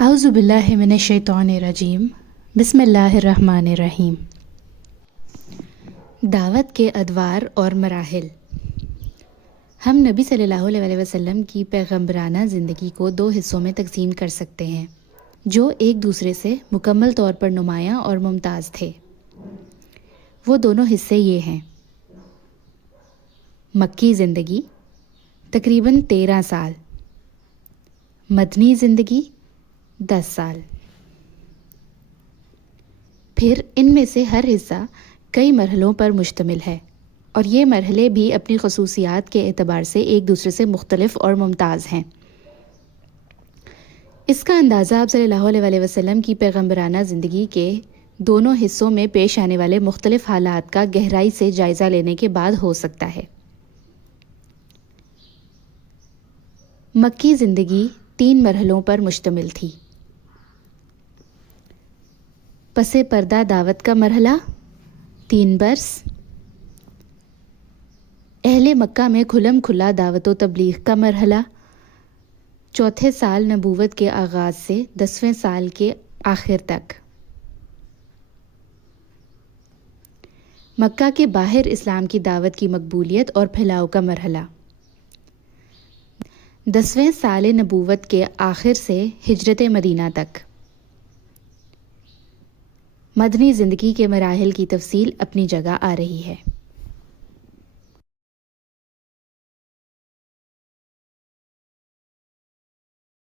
اعوذ باللہ من الشیطان الرجیم، بسم اللہ الرحمن الرحیم۔ دعوت کے ادوار اور مراحل۔ ہم نبی صلی اللہ علیہ وسلم کی پیغمبرانہ زندگی کو دو حصوں میں تقسیم کر سکتے ہیں جو ایک دوسرے سے مکمل طور پر نمایاں اور ممتاز تھے۔ وہ دونوں حصے یہ ہیں: مکی زندگی تقریباً 13 سال، مدنی زندگی 10 سال۔ پھر ان میں سے ہر حصہ کئی مرحلوں پر مشتمل ہے، اور یہ مرحلے بھی اپنی خصوصیات کے اعتبار سے ایک دوسرے سے مختلف اور ممتاز ہیں۔ اس کا اندازہ آپ صلی اللہ علیہ وسلم کی پیغمبرانہ زندگی کے دونوں حصوں میں پیش آنے والے مختلف حالات کا گہرائی سے جائزہ لینے کے بعد ہو سکتا ہے۔ مکی زندگی 3 مرحلوں پر مشتمل تھی۔ پس پردہ دعوت کا مرحلہ 3 برس، اہل مکہ میں کھلم کھلا دعوت و تبلیغ کا مرحلہ 4 سال نبوت کے آغاز سے 10ویں سال کے آخر تک، مکہ کے باہر اسلام کی دعوت کی مقبولیت اور پھیلاؤ کا مرحلہ 10ویں سال نبوت کے آخر سے ہجرت مدینہ تک۔ مدنی زندگی کے مراحل کی تفصیل اپنی جگہ آ رہی ہے۔